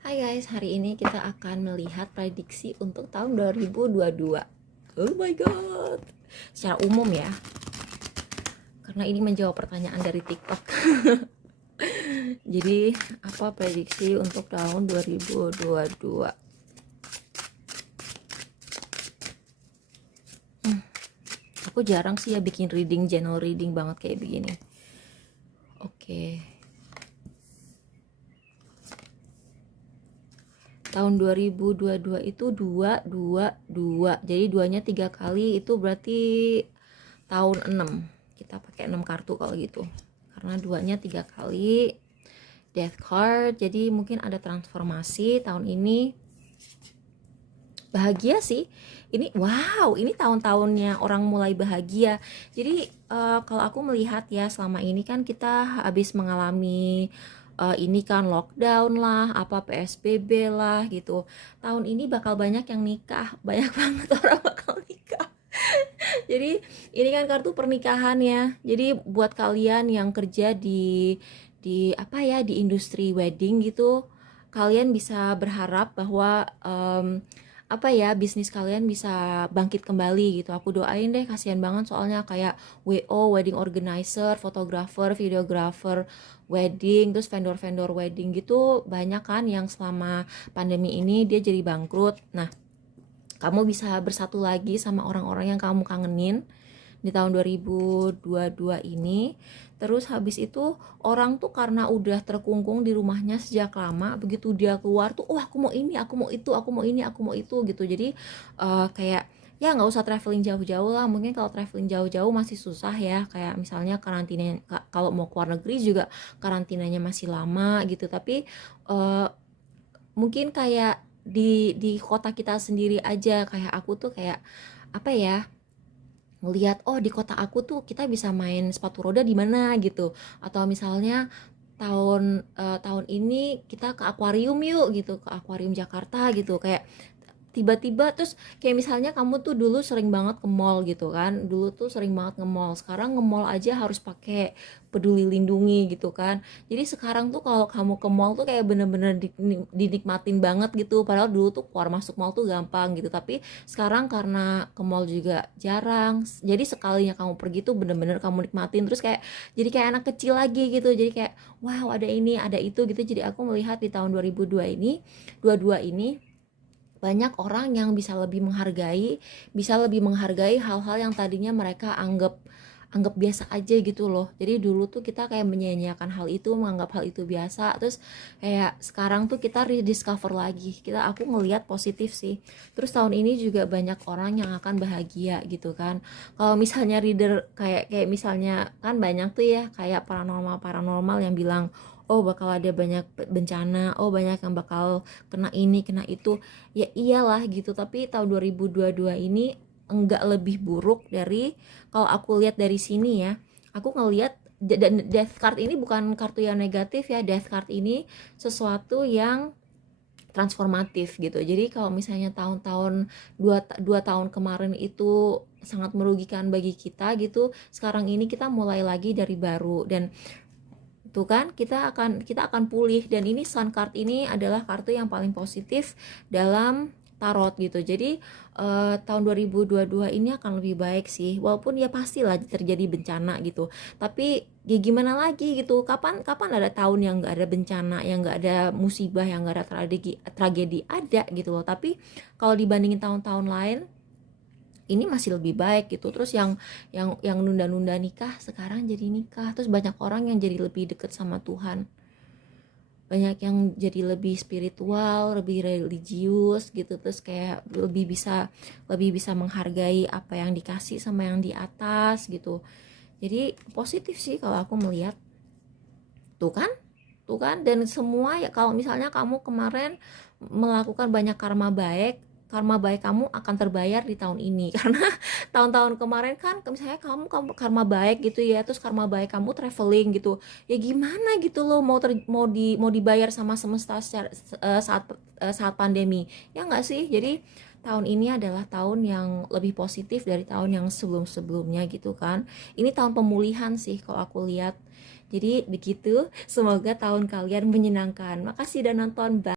Hai guys, hari ini kita akan melihat prediksi untuk tahun 2022. Oh my god. Secara umum ya, karena ini menjawab pertanyaan dari TikTok. Jadi, apa prediksi untuk tahun 2022? Aku jarang sih ya bikin reading, journal reading banget kayak begini. Oke. Tahun 2022 itu 2 jadi duanya 3 kali, itu berarti tahun 6. Kita pakai 6 kartu kalau gitu, karena duanya 3 kali. Death card, jadi mungkin ada transformasi tahun ini. Bahagia sih ini. Wow, ini tahun-tahunnya orang mulai bahagia. Jadi kalau aku melihat ya, selama ini kan kita habis mengalami ini kan lockdown lah, apa PSBB lah gitu. Tahun ini bakal banyak yang nikah, banyak banget orang bakal nikah. Jadi ini kan kartu pernikahan ya. Jadi buat kalian yang kerja di apa ya, di industri wedding gitu, kalian bisa berharap bahwa apa ya, bisnis kalian bisa bangkit kembali gitu. Aku doain deh, kasihan banget soalnya kayak WO, wedding organizer, fotografer, videographer wedding, terus vendor-vendor wedding gitu, banyak kan yang selama pandemi ini dia jadi bangkrut. Nah, kamu bisa bersatu lagi sama orang-orang yang kamu kangenin di tahun 2022 ini. Terus habis itu orang tuh karena udah terkungkung di rumahnya sejak lama, begitu dia keluar tuh, oh aku mau ini, aku mau itu, aku mau ini, aku mau itu gitu. Jadi kayak ya nggak usah traveling jauh-jauh lah. Mungkin kalau traveling jauh-jauh masih susah ya, kayak misalnya karantina, kalau mau keluar negeri juga karantinanya masih lama gitu. Tapi mungkin kayak di kota kita sendiri aja, kayak aku tuh kayak apa ya, ngelihat oh di kota aku tuh kita bisa main sepatu roda di mana gitu, atau misalnya tahun ini kita ke akuarium yuk gitu, ke akuarium Jakarta gitu. Kayak tiba-tiba terus kayak misalnya kamu tuh dulu sering banget ke mall gitu kan, dulu tuh sering banget nge mall, sekarang nge mall aja harus pakai peduli lindungi gitu kan. Jadi sekarang tuh kalau kamu ke mall tuh kayak bener-bener dinikmatin banget gitu, padahal dulu tuh keluar masuk mall tuh gampang gitu. Tapi sekarang karena ke mall juga jarang, jadi sekalinya kamu pergi tuh bener-bener kamu nikmatin, terus kayak jadi kayak anak kecil lagi gitu. Jadi kayak wow, ada ini ada itu gitu. Jadi aku melihat di tahun 2002 ini, 22 ini, banyak orang yang bisa lebih menghargai hal-hal yang tadinya mereka anggap anggap biasa aja gitu loh. Jadi dulu tuh kita kayak menyia-nyiakan hal itu, menganggap hal itu biasa. Terus kayak sekarang tuh kita rediscover lagi. Aku ngelihat positif sih. Terus tahun ini juga banyak orang yang akan bahagia gitu kan. Kalau misalnya reader kayak kayak misalnya kan banyak tuh ya kayak paranormal paranormal yang bilang, oh bakal ada banyak bencana, oh banyak yang bakal kena ini kena itu. Ya iyalah gitu, tapi tahun 2022 ini enggak lebih buruk dari, kalau aku lihat dari sini ya, aku ngelihat. Dan death card ini bukan kartu yang negatif ya, death card ini sesuatu yang transformatif gitu. Jadi kalau misalnya tahun-tahun dua tahun kemarin itu sangat merugikan bagi kita gitu, sekarang ini kita mulai lagi dari baru. Dan tuh kan kita akan pulih. Dan ini sun card ini adalah kartu yang paling positif dalam tarot gitu. Jadi tahun 2022 ini akan lebih baik sih, walaupun ya pastilah terjadi bencana gitu. Tapi ya gimana lagi gitu, kapan kapan ada tahun yang nggak ada bencana, yang nggak ada musibah, yang nggak ada tragedi ada gitu loh. Tapi kalau dibandingin tahun-tahun lain, ini masih lebih baik gitu. Terus yang nunda-nunda nikah sekarang jadi nikah. Terus banyak orang yang jadi lebih deket sama Tuhan, banyak yang jadi lebih spiritual, lebih religius gitu. Terus kayak lebih bisa menghargai apa yang dikasih sama yang di atas gitu. Jadi positif sih kalau aku melihat. Tuh kan, tuh kan. Dan semua ya, kalau misalnya kamu kemarin melakukan banyak karma baik kamu akan terbayar di tahun ini. Karena tahun-tahun kemarin kan misalnya kamu karma baik gitu ya, terus karma baik kamu traveling gitu, ya gimana gitu loh, mau dibayar sama semesta saat pandemi, ya nggak sih? Jadi tahun ini adalah tahun yang lebih positif dari tahun yang sebelum-sebelumnya gitu kan. Ini tahun pemulihan sih kalau aku lihat. Jadi begitu, semoga tahun kalian menyenangkan. Makasih udah nonton. Bye.